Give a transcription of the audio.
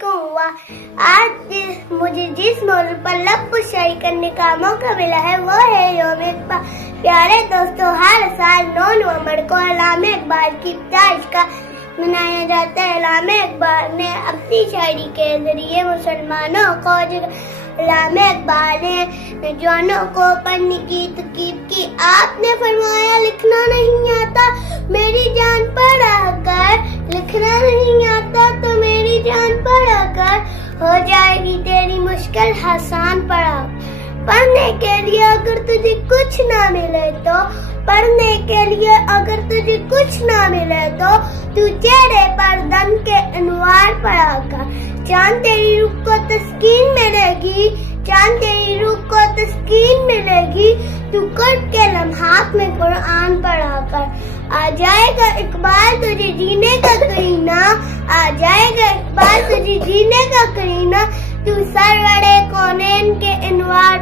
को हुआ। आज मुझे जिस मौजूद पर लफ्ज़ शायरी करने का मौका मिला है वो है यौम इक़बाल। प्यारे दोस्तों, हर साल 9 नवंबर को अल्लामा इक़बाल की पैदाइश का मनाया जाता है। अल्लामा इक़बाल ने अपनी शायरी के जरिए मुसलमानों को अल्लामा इक़बाल ने जवानों को पढ़ने की तकीद की। आपने फरमाया लिखना नहीं आता मेरी जान पढ़ा कर, लिखना नहीं आता तो मेरी जान पढ़ा कर, हो जाएगी तेरी मुश्किल आसान पढ़ा। पढ़ने के लिए अगर तुझे कुछ ना मिले तो, पढ़ने के लिए अगर तुझे कुछ ना मिले तो तू चेहरे पर दम के अनवार पढ़ा कर। चांद तेरी रूह को तस्कीन मिलेगी, चांद तेरी रूह को तस्कीन मिलेगी, तू कुर्ब के लम्हात में कुरान पढ़ा कर। आ जाएगा इक़बाल तुझे जीने का करीना, आ जाएगा इक़बाल तुझे जीने का करीना, तू सरवरे कौनैन के अनवार